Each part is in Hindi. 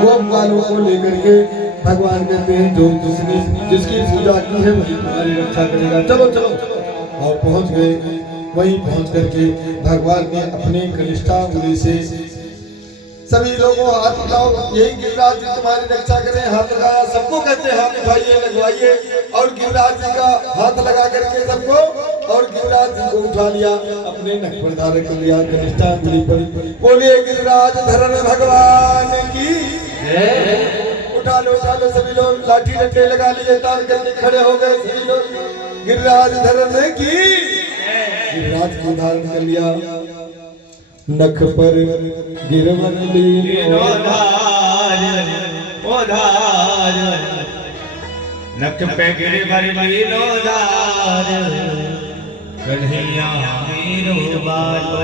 वो वालों को लेकर के भगवान कहते हैं जो जिसकी पूजा की है वही तुम्हारी रक्षा करेगा। चलो चलो और पहुंच गए। वहीं पहुंच करके भगवान ने अपने कनिष्ठा उंगली से सभी लोगों हाथ मिलाओ, यही गिरिराज जी तुम्हारी रक्षा करें। हाथ लगाया, सबको कहते हैं हाथ उठाइए लगवाइए, और गिरिराज जी का हाथ लगा करके सबको, और गिरिराज जी को उठा लिया, अपने नख पर धारण कर लिया कनिष्ठा उंगली पर। बोलिए गिरिराज धरण भगवान की। उठा लो सभी लोग, लाठी डंडे लगा लिए, तार करके खड़े हो गए सभी लोग। गिरिराज धरण की। गिरिराज को धारण कर लिया, नख पर गिरवन लीनो धार, नख पे गिरवन लीनो धार, कन्हैया मेरो बारो,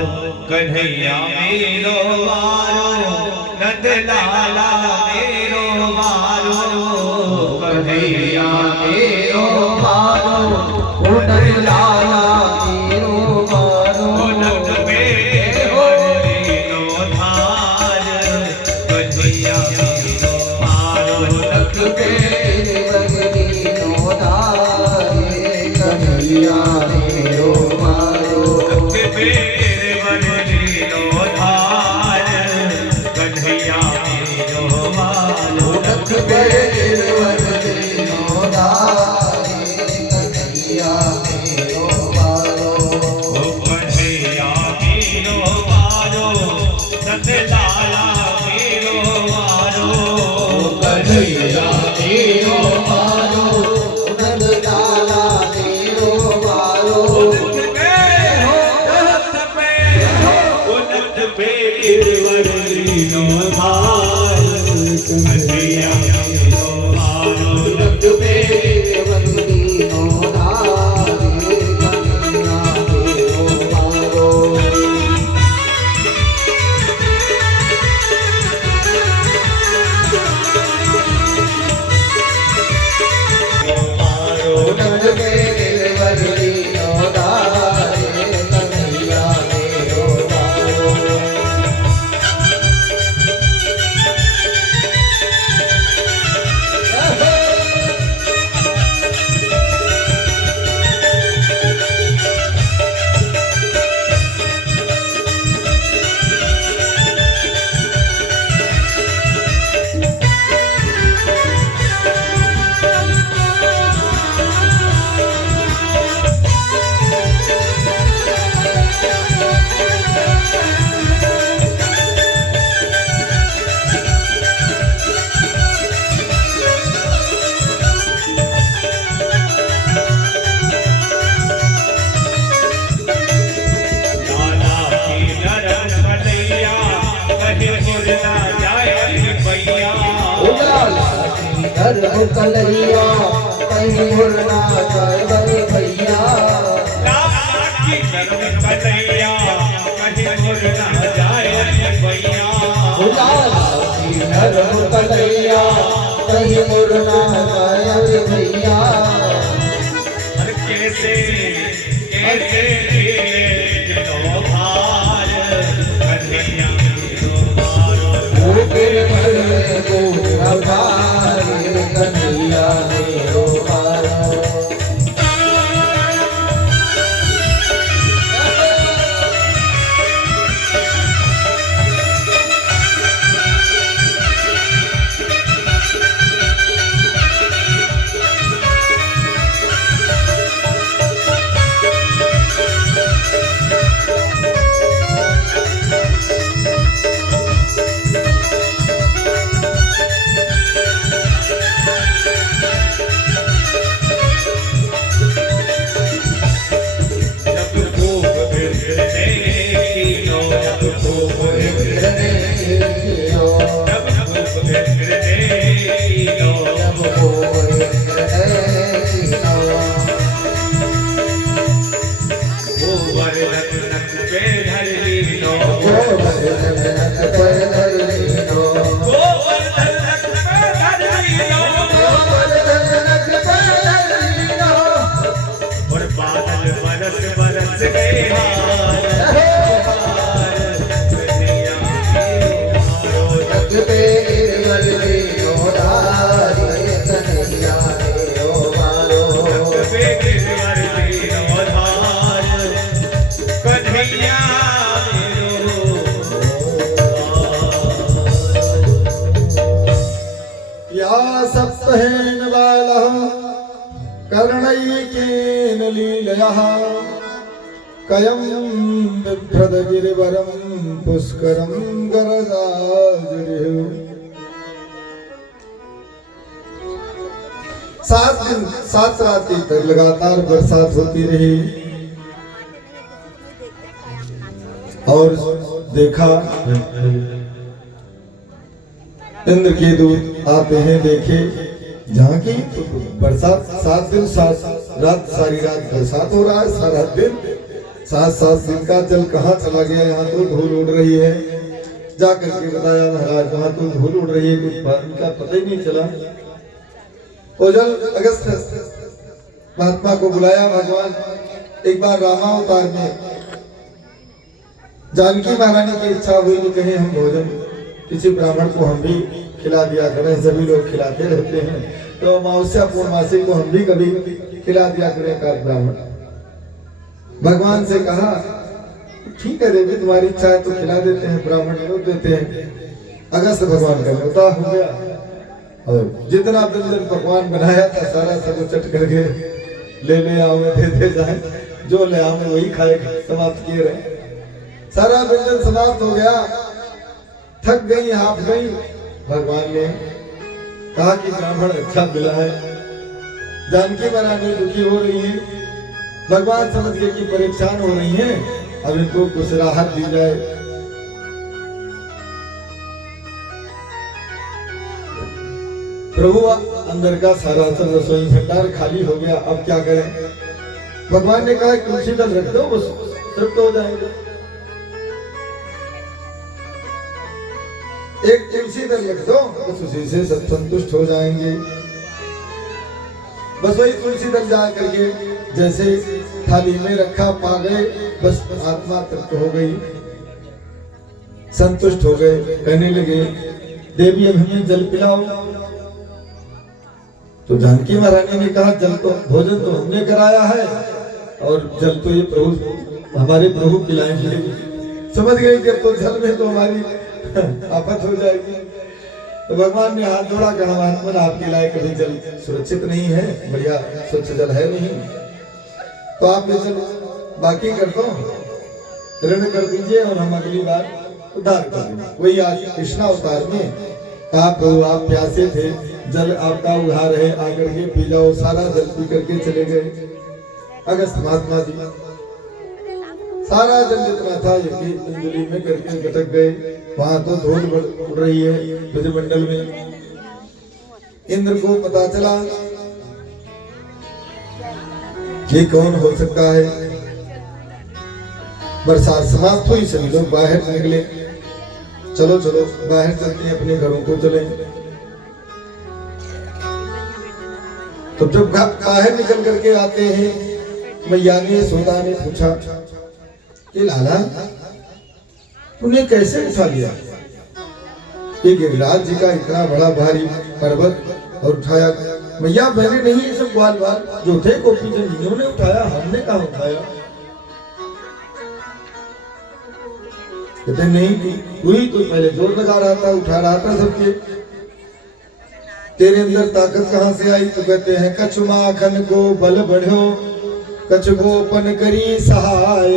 कन्हैया मेरो बारो, नंद लाला मेरो बारो, कन्हैया मेरो बारो, नंद लाला मेरो बारो, नंद कलैया कहीं मुरना जाए भैया, कलैया कहीं मुरना जाए भैया, कलैया कहीं मुरना जाए भैया। कैसे कैसे भार कन्हैया कन्हैया मेरो बारो। हस्तहेन बालः कर्णैकेन लीलयः कयं बिभ्रद गिरिवरं पुष्करं गरजाजरिः। 7 दिन 7 रातें तक लगातार बरसात होती रही और देखा इंद्र के दूत आते हैं, देखे जहाँ की बरसात 7 दिन 7 रात सारी रात बरसात हो रहा है, सारा दिन 7 दिन का जल कहाँ चला गया, यहाँ तो धूल उड़ रही है। जाकर के बताया महाराज वहाँ तो धूल उड़ रही है, कुछ पानी का पता ही नहीं चला। वो जल अगस्त महात्मा को बुलाया भगवान। एक बार रामावतार में जानकी महारानी की इच्छा हुई कि कहीं हम भोजन किसी ब्राह्मण को हम भी खिला दिया करें, सभी लोग खिलाते रहते हैं, तो अमावस्या पूर्णमासी को हम भी कभी खिला दिया करें का ब्राह्मण। भगवान से कहा ठीक है देवी तुम्हारी इच्छा है तो खिला देते हैं, ब्राह्मण लोग देते हैं। अगस्त भगवान का न्योता हो गया और जितना व्यंजन पकवान बनाया था सारा सब चट करके ले आओ देते जाए, जो ले आओ वही खाए, समाप्त किए रहे। सारा व्यंजन समाप्त हो गया, थक गई हाफ गई। भगवान ने कहा कि ब्राह्मण अच्छा मिला है। जानकी महारानी दुखी हो रही है, भगवान समझ गए कि परेशान हो रही हैं, अब इनको कुछ राहत दी जाए। प्रभु अंदर का सारा रसोई भंडार खाली हो गया, अब क्या करें। भगवान ने कहा तुलसी दल रख दो, बस तृप्त हो जाएंगे। एक तुलसी दल रख दो, बस उसी से सब संतुष्ट हो जाएंगे। बस वही तुलसी दल जा करके जैसे थाली में रखा पा गए, बस आत्मा तृप्त हो गई, संतुष्ट हो गए। कहने लगे देवी अब हमें जल पिलाओ। तो जानकी महारानी ने कहा जल तो भोजन तो हमने कराया है और जल तो ये प्रभु हमारे प्रभु पिलाएंगे। समझ गए कि तो जल में तो हमारी आफत हो जाएगी। तो भगवान ने हाथ जोड़ा, कहा महात्मा आपके लायक कभी जल सुरक्षित नहीं है, बढ़िया स्वच्छ जल है नहीं, तो आप ये जल बाकी कर दो, ऋण कर दीजिए और हम अगली बार उद्धार कर देंगे। वही आज कृष्णा अवतार में कहा प्रभु आप प्यासे थे, जल आपका उधार है, आकर के पी जाओ। सारा जल पी करके चले गए अगस्त महात्मा जी। सारा जल जितना था अंजलि में करके गटक गए। वहां तो धूल उड़ रही है ब्रजमंडल में। इंद्र को पता चला कि कौन हो सकता है। बरसात समाप्त हुई, सभी लोग बाहर निकले। चलो चलो बाहर चलते हैं, अपने घरों को चले। तो जब बाहर निकल करके आते हैं, मैया ने यशोदा ने पूछा कि लाला तूने कैसे उठा लिया ये गिरिराज जी का इतना बड़ा भारी पर्वत और उठाया? मैया मैंने नहीं, ये सब ग्वाल बाल जो थे गोपी जन जिन्होंने उठाया, हमने कहा उठाया। कहते नहीं तू ही तो पहले जोर लगा रहा था, उठा रहा था सबके, तेरे अंदर ताकत कहाँ से आई? तो कहते हैं कछु माखन को बल बढ़ो, कछु गोपन करी सहाय,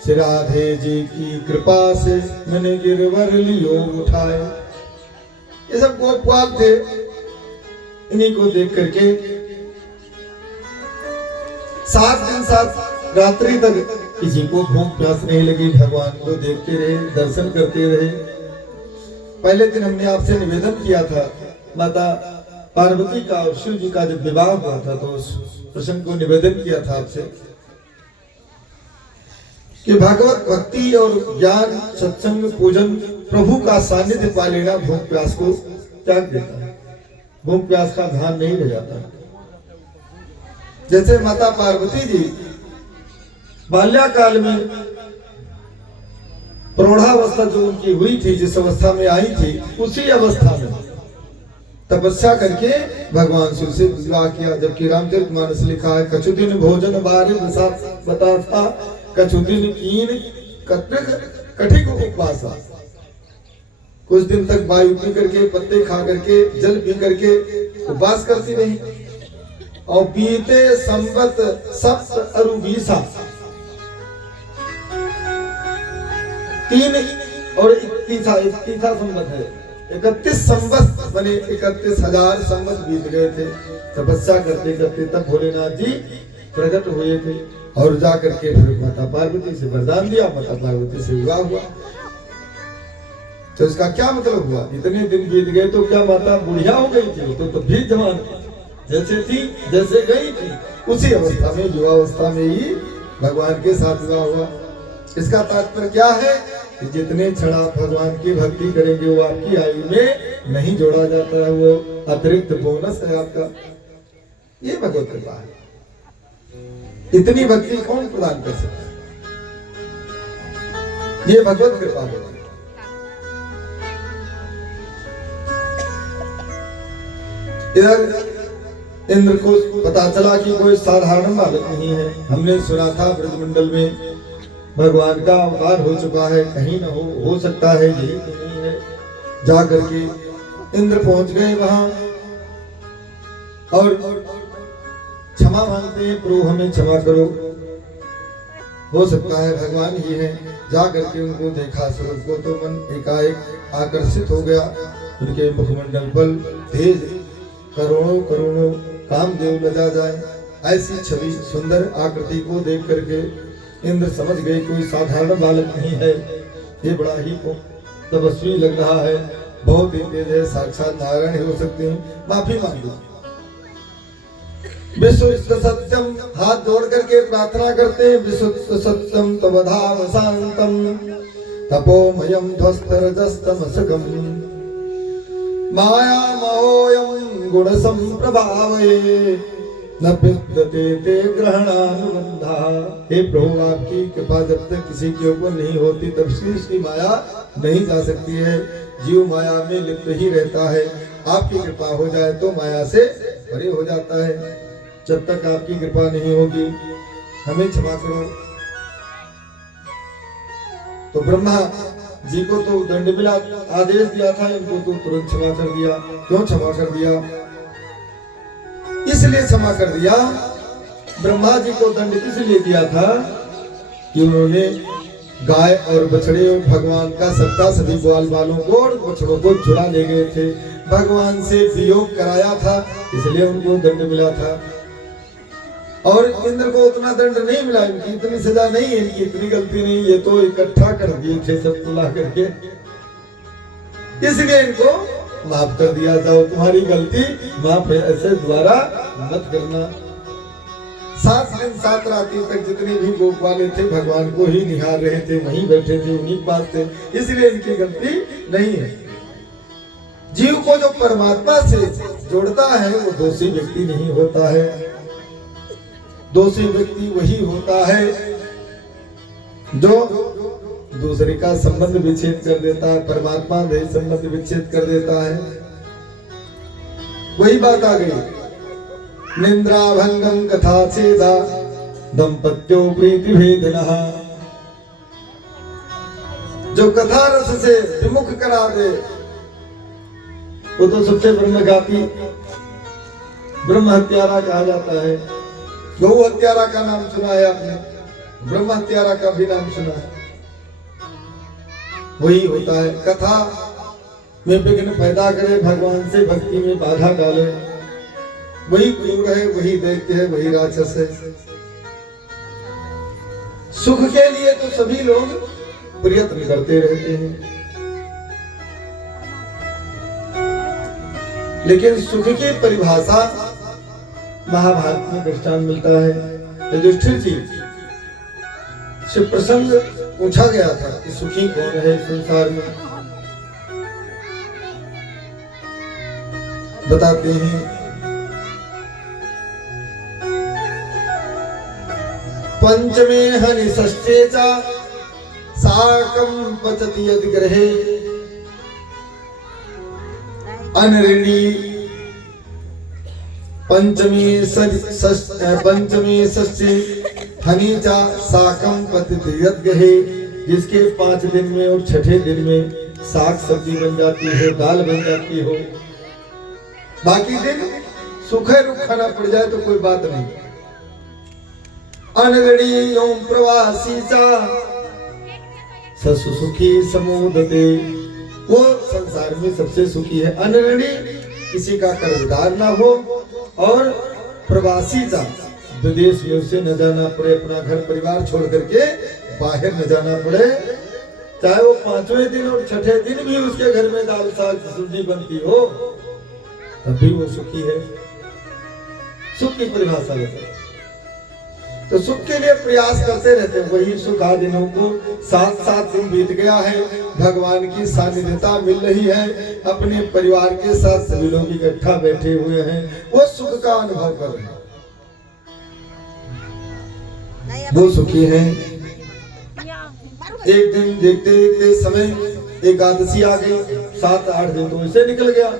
श्री राधे जी की कृपा से मैंने गिरवर लियो उठाए। ये सब गोपाल थे। इन्हीं को देख करके 7 दिन 7 रात्रि तक किसी को भूख प्यास नहीं लगी। भगवान को देखते रहे, दर्शन करते रहे। पहले दिन हमने आपसे निवेदन किया था, माता पार्वती का और शिव जी का जब विवाह हुआ था, तो उस प्रसंग को निवेदन किया था आपसे कि भागवत भक्ति और ज्ञान सत्संग पूजन प्रभु का सानिध्य पा लेना भूख प्यास को त्याग देता है, भूख प्यास का ध्यान नहीं रह जाता। जैसे माता पार्वती जी बाल्याकाल में प्रौढ़ावस्था जो उनकी हुई थी, जिस अवस्था में आई थी, उसी अवस्था में तपस्या करके भगवान शिव से विवाह किया। जबकि रामचरितमानस लिखा है कछु दिन भोजन बारे बता था, कछु दिन कीन कठिक उपवासा। कुछ दिन तक वायु पी करके, पत्ते खा करके, जल पी करके उपवास करती रही। और बीते संवत सप्त अरु 20 3 और 31 संवत है, 31 संवत बने 31,000 संवत बीत गए थे तपस्या करते करते। तब भोलेनाथ जी प्रकट हुए थे और जाकर के फिर माता पार्वती से वरदान दिया, माता पार्वती से विवाह हुआ। तो इसका क्या मतलब हुआ? इतने दिन बीत गए तो क्या माता बुढ़िया हो गई थी? तो भी जवान जैसे थी, जैसे गई थी, उसी अवस्था में, युवावस्था में ही भगवान के साथ विवाह हुआ। इसका तात्पर्य क्या है कि जितने क्षण आप भगवान की भक्ति करेंगे वो आपकी आयु में नहीं जोड़ा जाता है, वो अतिरिक्त बोनस है आपका। ये भगवत कृपा है। इतनी भक्ति कौन प्रदान कर सकता है? ये भगवत कृपा है। इधर इंद्र को पता चला कि कोई साधारण बालक नहीं है। हमने सुना था ब्रजमंडल में भगवान का अवतार हो चुका है, कहीं न हो सकता है यही तो नहीं है। जा करके इंद्र पहुंच गए वहां और क्षमा मांगते हैं, प्रभु हमें क्षमा करो, हो सकता है भगवान ही है। जा करके उनको देखा स्वरूप को तो मन एकाएक आकर्षित हो गया। उनके मुखमंडल पर तेज करोड़ों करोड़ों कामदेव लजा जाए, ऐसी छवि सुंदर आकृति को देख करके इंद्र समझ गए कोई साधारण बालक नहीं है, ये बड़ा ही तपस्वी लग रहा है, बहुत ही तेज है, साक्षात नारायण ही हो सकते हैं। माफी मांगो। विश्व सत्यम हाथ जोड़ करके प्रार्थना करते हैं। विश्व सत्यम तवधाम शांतम तपोमयम ध्वस्तरजस्तमसकम माया महोयम गुण संप्रभावये न विद्यते ते ग्रहणानुबंधा। हे प्रभु, आपकी कृपा जब तक किसी के ऊपर नहीं होती तब उसकी माया नहीं जा सकती है। जीव माया में लिप्त ही रहता है, आपकी कृपा हो जाए तो माया से परे हो जाता है। जब तक आपकी कृपा नहीं होगी हमें क्षमा करो। तो ब्रह्मा जी को तो दंड मिला, आदेश दिया था, इनको तो तुरंत क्षमा कर दिया। क्यों क्षमा कर दिया? इसलिए क्षमा कर दिया, ब्रह्मा जी को दंड इसलिए दिया था कि उन्होंने गाय और बछड़े और भगवान का सत्ता सभी ग्वाल बालों को और बछड़ों को चुरा ले गए थे, भगवान से वियोग कराया था, इसलिए उनको दंड मिला था। और इंद्र को उतना दंड नहीं मिला, इनकी इतनी सजा नहीं है, इनकी इतनी गलती नहीं, ये तो इकट्ठा कर दिए थे सब तुला करके, इसलिए इनको माफ कर दिया। जाओ तुम्हारी गलती माफ है, ऐसे द्वारा मत करना। 7 दिन 7 रात्रि तक जितने भी गोप वाले थे भगवान को ही निहार रहे थे, वहीं बैठे थे, उन्हीं के पास थे, इसलिए इनकी गलती नहीं है। जीव को जो परमात्मा से जोड़ता है वो दोषी व्यक्ति नहीं होता है। दोषी व्यक्ति वही होता है जो दूसरे का संबंध विच्छेद कर देता है, परमात्मा से संबंध विच्छेद कर देता है। वही बात आ गई, निंद्रा भंगम कथा छेदा दंपत्यो प्रीति भेदनः। जो कथा रस से विमुख करा दे वो तो सबसे ब्रह्मघाती, ब्रह्म हत्यारा कहा जाता है। गौ हत्यारा का नाम सुना है आपने, ब्रह्म हत्यारा का भी नाम सुना है। वही होता है, कथा में विघ्न पैदा करे, भगवान से भक्ति में बाधा डाले, वही क्रूर है, वही दैत्य है, वही राक्षस है। सुख के लिए तो सभी लोग प्रयत्न करते रहते हैं, लेकिन सुख की परिभाषा महाभारत में दृष्टांत मिलता है। युधिष्ठिर जी से प्रसंग पूछा गया था कि सुखी कौन है संसार में। बताते हैं, पंचमे हनि षष्ठे च साकं पचति यदि गृहे अनऋणी। पंचमी षष्ठी हनी चा साकम पतित यद गहे, जिसके 5 दिन में और 6ठे दिन में साग सब्जी बन जाती हो, दाल बन जाती हो, बाकी दिन सूखे रुख खाना पड़ जाए तो कोई बात नहीं। अनगणी ओम प्रवासी चा ससु सुखी समोदते, वो संसार में सबसे सुखी है। अनगणी किसी का कर्जदार ना हो, और प्रवासी चा विदेश में उसे न जाना पड़े, अपना घर परिवार छोड़ करके बाहर न जाना पड़े, चाहे वो 5वें दिन और 6ठे दिन भी उसके घर में दाल साग सब्जी बनती हो, तब भी वो सुखी है। सुख की परिभाषा है। तो सुख के लिए प्रयास करते रहते हैं, वही सुख आज दिनों को 7-7 दिन बीत गया है, भगवान की सानिध्यता मिल रही है, अपने परिवार के साथ सभी लोग इकट्ठा बैठे हुए हैं, वो सुख का अनुभव कर रहे हैं, वो सुखी हैं। एक दिन देखते देखते समय एकादशी आ गई, 7-8 दिन तो ऐसे निकल गया,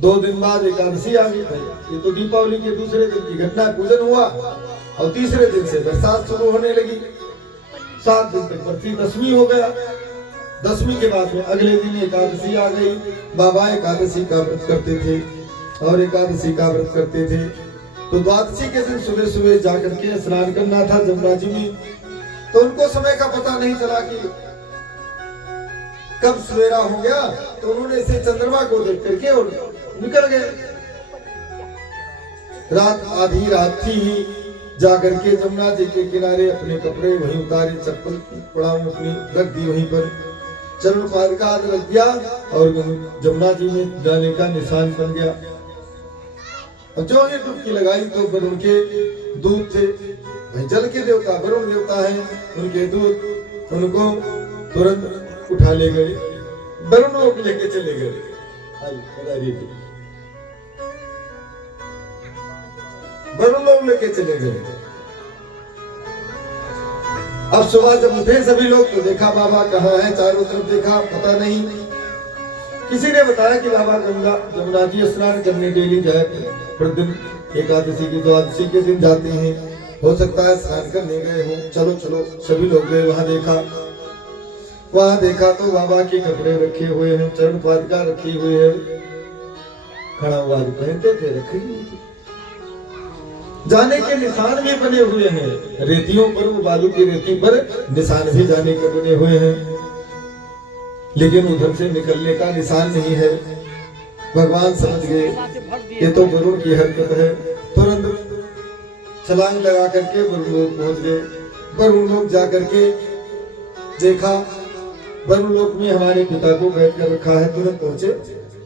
2 दिन बाद एकादशी आ गई। ये तो दीपावली के दूसरे दिन की घटना, पूजन हुआ और तीसरे दिन से बरसात शुरू होने लगी, 7 दिन तक बरसी, 10वीं हो गया। 10वीं के बाद में अगले दिन एकादशी आ गई। बाबा एकादशी का व्रत करते थे और एकादशी का व्रत करते थे, तो द्वादशी के दिन सुबह सुबह जाकर के स्नान करना था जमुना जी में, तो उनको समय का पता नहीं चला कि कब सवेरा हो गया, तो उन्होंने इसे चंद्रमा को देख करके और निकल गए। रात आधी रात थी, जाकर के जमुना जी के किनारे अपने कपड़े वहीं उतारे, चप्पल पड़ाव अपनी रख दी वहीं पर, चरण पादुका रख दिया और जमुना जी में जाने का निशान बन गया। और जो ही डुबकी लगाई तो वरुण के दूत थे, जल के देवता वरुण देवता है, उनके दूत उनको तुरंत उठा ले गए, वरुण लोक लेके चले गए। वरुण लोक लेके चले गए। अब सुबह जब उठे सभी लोग तो देखा बाबा कहाँ है, चारों तरफ देखा पता नहीं। किसी ने बताया कि बाबा जमुना जी स्नान करने डेली जाए, प्रतिदिन एकादशी की द्वादशी के दिन जाते हैं, हो सकता है स्नान करने गए हो, चलो चलो सभी लोग गए। वहां देखा तो बाबा के कपड़े रखे हुए हैं, चरण पादुका रखी हुई है, खड़ा हुआ पहनते थे रखी हुई थी, जाने के निशान भी बने हुए हैं, रेतियों पर, वो बालू की रेती पर निशान भी जाने के बने हुए हैं, लेकिन उधर से निकलने का निशान नहीं है। भगवान समझ गए ये तो वरुण की हरकत है, तुरंत छलांग लगा करके वरुण लोक पहुंच गए। वरुण लोक जाकर के देखा, वरुण लोक में हमारे पिता को बैठ कर रखा है, तुरंत पहुंचे।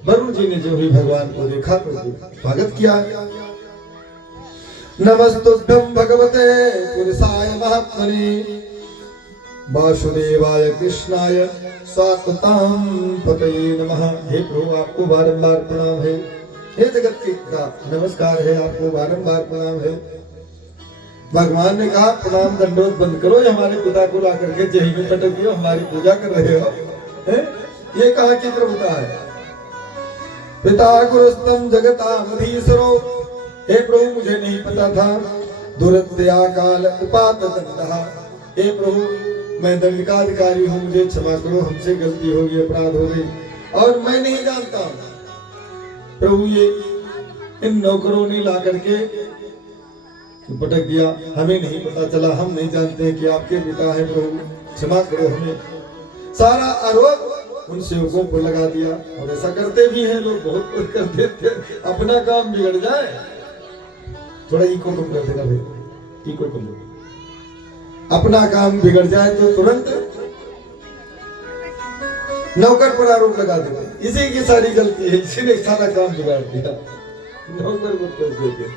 वरुण जी ने जो ही भगवान को देखा तो स्वागत किया। नमस्तुभ्यं भगवते पुरुषाय महात्मने वासुदेवाय कृष्णाय स्वात्मतां पतये नमः। हे प्रभु आपको बारंबार प्रणाम है, हे जगत के पिता नमस्कार है, आपको बारंबार प्रणाम है। भगवान ने कहा प्रणाम दंडोत बंद करो, ये हमारे पिता को ला करके जही में पटक दियो, हमारी पूजा कर रहे हो, ये कहा की प्रभुता है। पिता गुरुस्तम जगतामधीश्वरो, हे प्रभु मुझे नहीं पता था, दुरत्या काल उपात दंडः, हे प्रभु मैं दंड का अधिकारी हूँ, मुझे क्षमा करो, हमसे गलती हो गई, अपराध हो गई और मैं नहीं जानता। प्रभु ये इन नौकरों ने ला करके पटक दिया, हमें नहीं पता चला, हम नहीं जानते हैं कि आपके पिता है, प्रभु क्षमा करो हमें। सारा आरोप उन सेवकों को लगा दिया, और ऐसा करते भी हैं लोग, बहुत कुछ करते थे, अपना काम बिगड़ जाए। थोड़ा इको कम कर देना भाई, इको कम, अपना काम बिगड़ जाए तो तुरंत नौकर पर आरोप लगा देते, इसी की सारी गलती है, इसी ने सारा काम बिगाड़ दिया, नौकर को क्यों देते।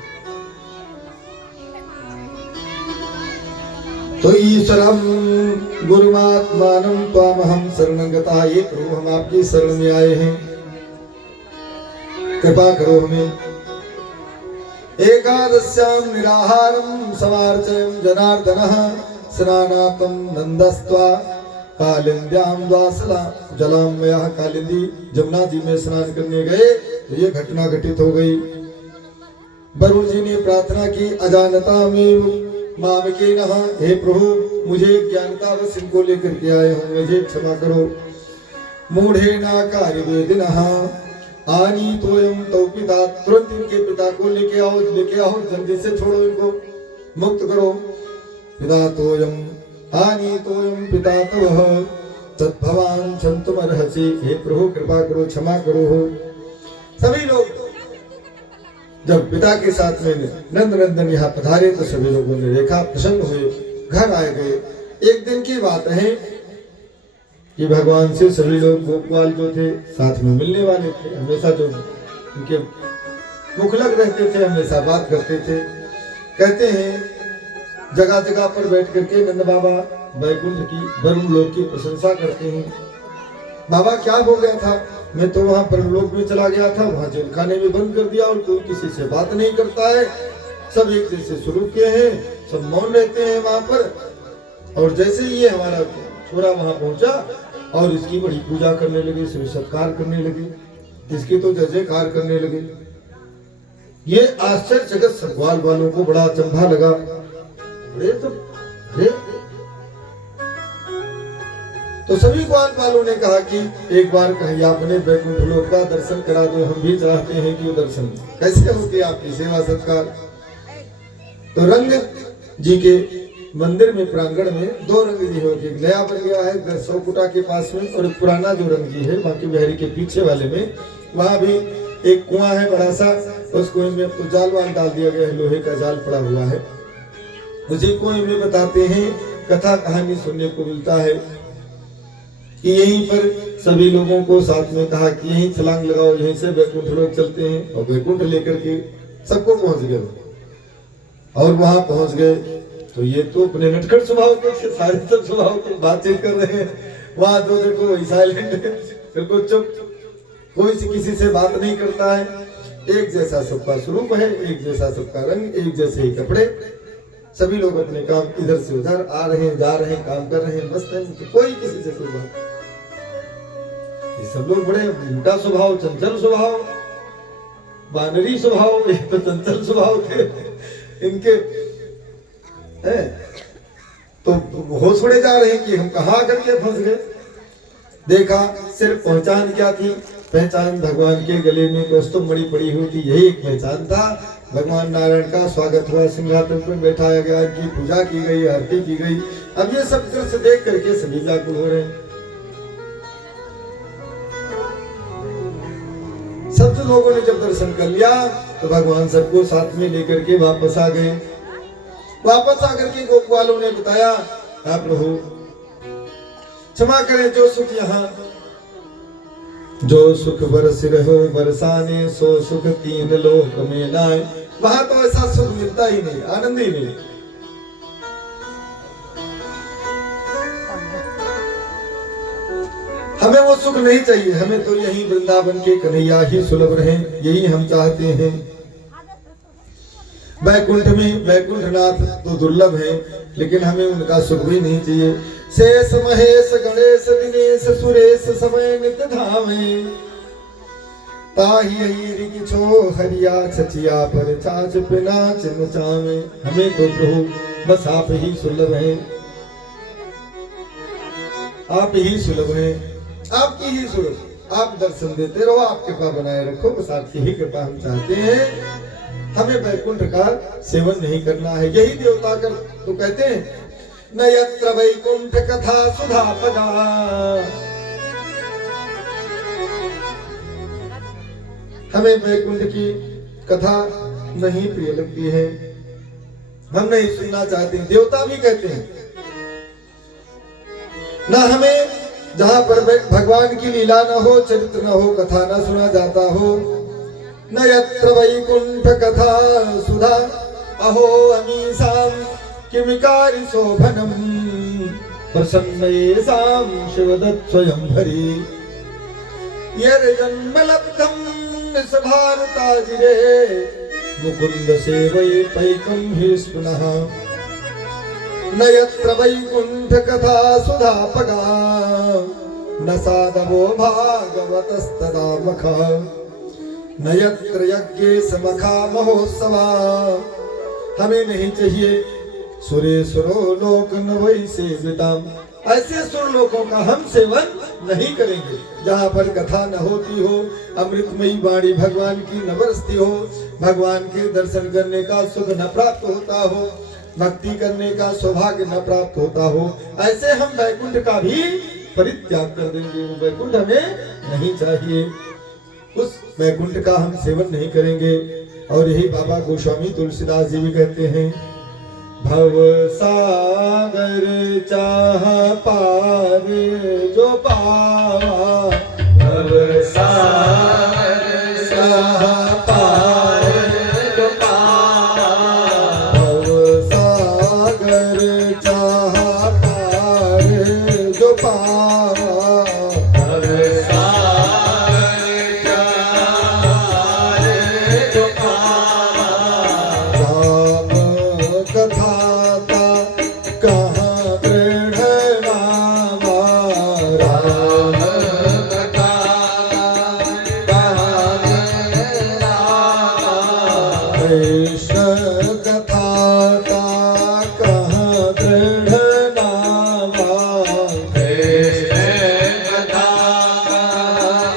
तो ईश्वरम गुरुमात्मानं त्वामहं शरणं गतः, ये प्रभु हम आपकी शरण में आए हैं, कृपा करो हमें। एकादश्यां निराहारं समार्चयं जनार्दनः, स्नानातं नंदस्त्वा कालिंद्यां द्वासला जलामयः। कालिंदी जमुना जी में स्नान करने गए तो ये घटना घटित हो गई। वरुण जी ने प्रार्थना की, अजानता में मामके नहा, हे प्रभु मुझे ज्ञानता बस इनको लेकर के आए हूँ, मुझे क्षमा करो। मूढ़ेना कार्यवेदिनः आनीतोयं तौ पिता। तुरंत इनके पिता को लेके आओ, जल्दी से छोड़ो, इनको मुक्त करो। पिता तोयम आनीतोयम पिता तवः तद्भवान क्षन्तुमर्हसि। हे प्रभु कृपा करो, क्षमा करो। सभी लोग जब पिता के साथ में नंद नंदन यहाँ पधारे तो सभी लोगों ने देखा, प्रसन्न हुए, घर आए गए। एक दिन की बात है कि भगवान से सभी लोग गोपाल जो थे साथ में मिलने वाले थे, हमेशा जो उनके मुखलक रहते थे, हमेशा बात करते थे। कहते हैं जगह जगह पर बैठ करके नंद बाबा बैकुंठ की, वरुण लोक की प्रशंसा करते हैं। बाबा क्या हो गया था, मैं तो वहां परलोक में चला गया था, वहां जेल खाने में बंद कर दिया और कोई किसी से बात नहीं करता है, सब एक जैसे स्वरूप के हैं, सब मौन रहते हैं वहां पर। और जैसे ही ये हमारा छोरा वहां पहुंचा और इसकी बड़ी पूजा करने लगे, सभी सत्कार करने लगे, इसकी तो जय जयकार करने लगे। ये आश्चर्य जगत सब ग्वाल वालों को बड़ा अचंभा लगा। तो सभी ग्वाल वालों ने कहा कि एक बार कहीं आपने बैकुंठ लोक का दर्शन करा दो, हम भी चाहते हैं कि वो दर्शन कैसे होती आपकी सेवा सत्कार। तो रंग जी के मंदिर में प्रांगण में दो रंग जी होगी, एक नया बन गया है सौकुटा के पास में, और पुराना जो रंग जी है बाकी बिहारी के पीछे वाले में, वहां भी एक कुआं है बड़ा सा, उस कुएं में तो जाल वाल डाल दिया गया है, लोहे का जाल पड़ा हुआ है। उसी कुएं में बताते हैं कथा कहानी सुनने को मिलता है कि यहीं पर सभी लोगों को साथ में कहा कि यहीं छलांग लगाओ, यहीं से बैकुंठ लोग चलते हैं, और बैकुंठ लेकर के सबको पहुंच गए। और वहां पहुंच गए तो ये तो अपने नटखट स्वभाव के सारे सब स्वभाव की बातचीत कर रहे हैं। वहां तो देखो वही साइलेंट, बिल्कुल चुप, कोई किसी से बात नहीं करता है। एक जैसा सबका स्वरूप है, एक जैसा सबका रंग, एक जैसे ही कपड़े, सभी लोग अपने काम इधर से उधर आ रहे हैं, जा रहे हैं, काम कर रहे हैं, मस्त है, तो कोई किसी से कोई बात। ये सब लोग बड़े उल्टा स्वभाव, चंचल स्वभाव, बानरी स्वभाव, एक तो चंचल स्वभाव थे इनके, है तो होश उड़े जा रहे हैं कि हम कहाँ करके फंस गए। देखा सिर्फ पहचान क्या थी, पहचान भगवान के गले में कौस्तुभ मणि पड़ी हुई थी, यही एक पहचान था। भगवान नारायण का स्वागत हुआ, सिंहासन पर बैठाया गया, इनकी पूजा की गई, आरती की गई। अब ये सब दृश्य देख करके सभी व्याकुल हो रहे हैं। सब लोगों ने जब दर्शन कर लिया तो भगवान सबको साथ में लेकर के वापस आ गए। वापस आकर के गोप वालों ने बताया, आप प्रभु क्षमा करें, जो सुख यहाँ, जो सुख बरस रहो बरसाने, सो सुख तीन लोक में लाए। वहां तो ऐसा सुख मिलता ही नहीं, आनंद ही नहीं। हमें वो सुख नहीं चाहिए, हमें तो यही वृंदावन के कन्हैया ही सुलभ रहे, यही हम चाहते हैं। बैकुंठ में बैकुंठनाथ तो दुर्लभ है, लेकिन हमें उनका सुख भी नहीं चाहिए। शेष महेश गणेश दिनेश सुरेश समय नित धामे, ताहि हरि किछो हरिया छचिया पर चाच पिना चिन्चावे। हमें तो प्रभु बस आप ही सुलभ हैं, आप ही सुलभ हैं, आपकी ही सुलभ, आप दर्शन देते रहो, आप कृपा बनाए रखो, बस आपकी ही कृपा हम चाहते हैं। हमें बैकुंठ का सेवन नहीं करना है। यही देवता कर तो कहते हैं न यत्र वैकुंठ कथा सुधा पदा, हमें बैकुंठ की कथा नहीं प्रिय लगती है, हम नहीं सुनना चाहते। देवता भी कहते हैं ना, हमें जहां पर भगवान की लीला न हो, चरित्र न हो, कथा न सुना जाता हो। न यत्र वैकुंठ कथा सुधा, अहो अमीसां किमिकारी शोभनम, प्रसन्नेसां शिवदत्त स्वयंभरी। ये जन्म लब्धम निसभारताजिरे, मुकुंद सेवै पैकं हि स्पुनः। न यत्र वैकुंठ कथा सुधा पगा, न साधवो भागवतस्तदा मखः। न यत्र यज्ञे समखा महोत्सवा, हमें नहीं चाहिए सुरेश्वरो लोक न वै सेविताम, ऐसे सुरलोकों का हम सेवन नहीं करेंगे। जहाँ पर कथा न होती हो, अमृतमयी वाणी भगवान की न बरसती हो, भगवान के दर्शन करने का सुख न प्राप्त होता हो, भक्ति करने का सौभाग्य न प्राप्त होता हो, ऐसे हम वैकुंठ का भी परित्याग कर देंगे। वो वैकुंठ हमें नहीं चाहिए, उस वैकुंठ का हम सेवन नहीं करेंगे। और यही बाबा गोस्वामी तुलसीदास जी भी कहते हैं, भव सागर चाह पार जो पावा, भव सागर चाह पार जो पावा, भव सागर चाह पार जो पावा, भव सागर चाह पार जो पावा, राम कथा का कहाँ दृढ़ नामा, राम कथा कहाँ दृढ़ नामा, कृष्ण कथा का कहाँ दृढ़ नामा, कृष्ण कथा का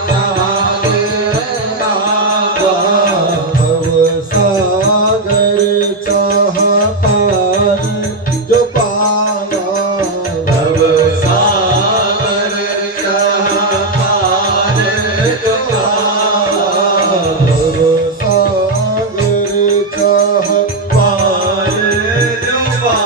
कहाँ दृढ़ नामा, भव सागर चाह पार जो पावा, भव सागर चाह पार जो पावा, भव सागर चाह पार जो पावा।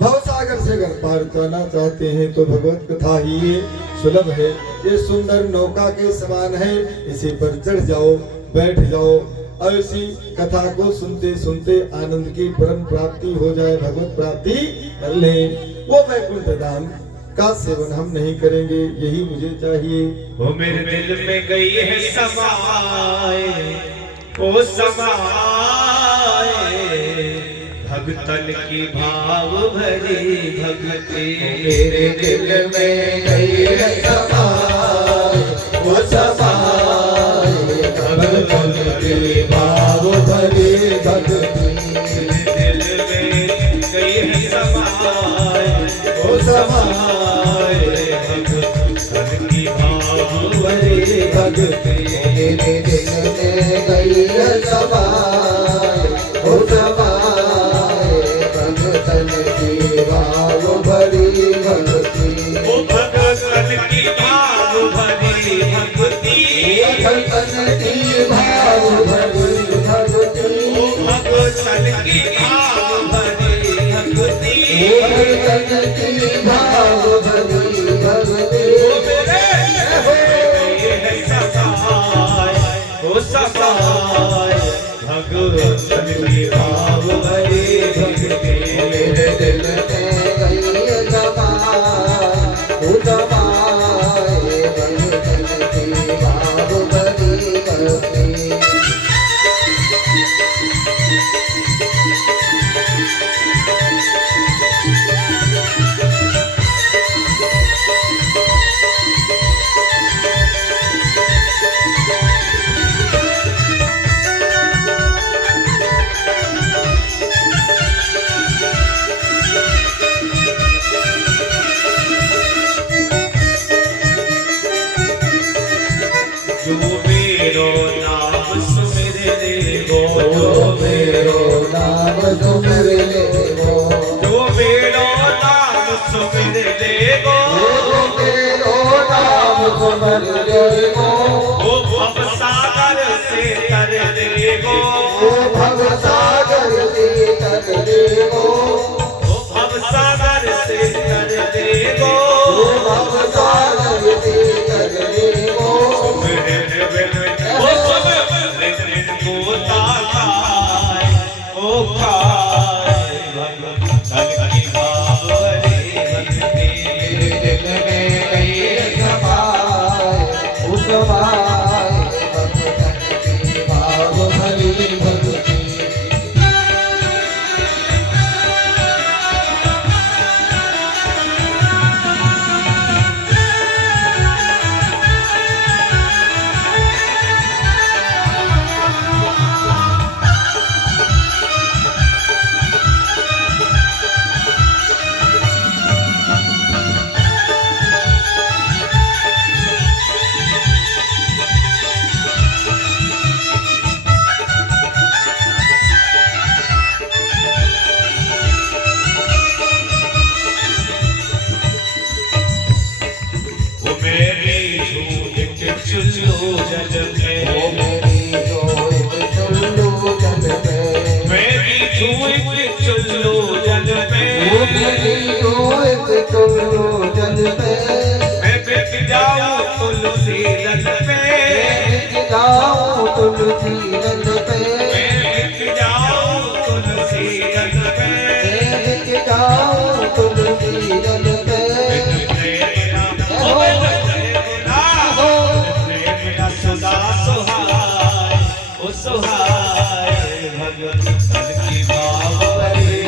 भव सागर से अगर पार करना चाहते हैं तो भगवत कथा ही ये सुलभ है, ये सुंदर नौका के समान है। इसी पर चढ़ जाओ, बैठ जाओ और इसी कथा को सुनते सुनते आनंद की परम प्राप्ति हो जाए, भगवत प्राप्ति कर ले। वो वैकुंठ धाम का सेवन हम नहीं करेंगे, यही मुझे चाहिए। वो मेरे दिल में गई है समाए, ओ समाए, भगतन की भाव भरी भक्ति, मेरे दिल में गई है समाए, वो समाए, भगतन की भाव भरी भक्ति, दिल में गई है समाए, वो समाए, भगतन की भाव भरी भक्ति, मेरे दिल में गई है समाए, वो समाए, भगतन की भाव भरी भक्ति, ओ भगतन की भाव भरी भक्ति, भगतन की भाव भरी भक्ति, ओ भगतन की भाव भरी भक्ति, भगतन की भाव भरी भक्ति, ओ मेरे गए है सफाई, ओ सफाई, भगतन की भाव भरी भक्ति, मेरे दिल में गई है समाए, वो समाए, भगतन की भाव भरी भक्ति। जो मेरो नाम सुमिर देगो, जो मेरो नाम सुमिर लेगो, जो मेरो नाम सुमिर देगो, जो मेरो नाम सुमिर लेगो, ओ भव सागर से तर देगो, वो भव सागर से तर देगो, ओ भव सागर से तर देगो, वो भव सागर से तर देगो, सुमिरन बिन ओ सुमिरन बिन को ताकाय, ओ खाय भगतन की भाव भरी भक्ति, मेरे दिल में गई है समाए, वो समाए, भगतन की भाव भरी भक्ति। चुल्लू जल में मेरी जोत चुल्लू जल में मैं भी हूँ एक चुल्लू जल में मेरी जोत चुल्लू जल में मैं बिक जाऊं तुलसी दल पे जाऊं तुलसी दल पे मैं बिक जाऊं तुलसी दल पे जाऊं तुलसी दल पे मेरा सदा सुहाय ओ सुहाय भगवत की भाव बड़ी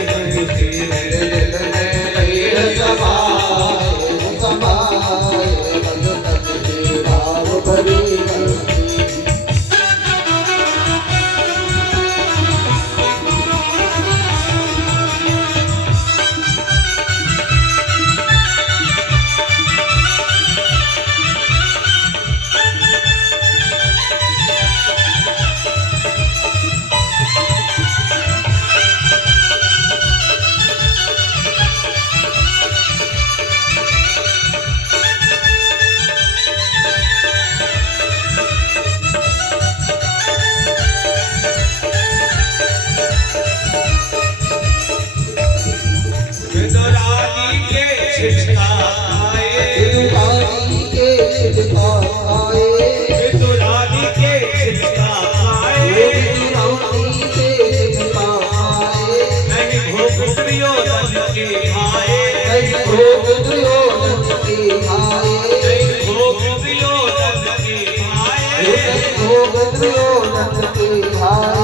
विदुरानी के छिटकाए विदुरानी के छिटकाए विदुरानी के छिटकाए विदुरानी के छिटकाए नहीं भोग प्रियोदन के भाए नहीं भोग दुर्योधन के भाए नहीं भोग प्रियोदन के भाए नहीं भोग दुर्योधन के भाए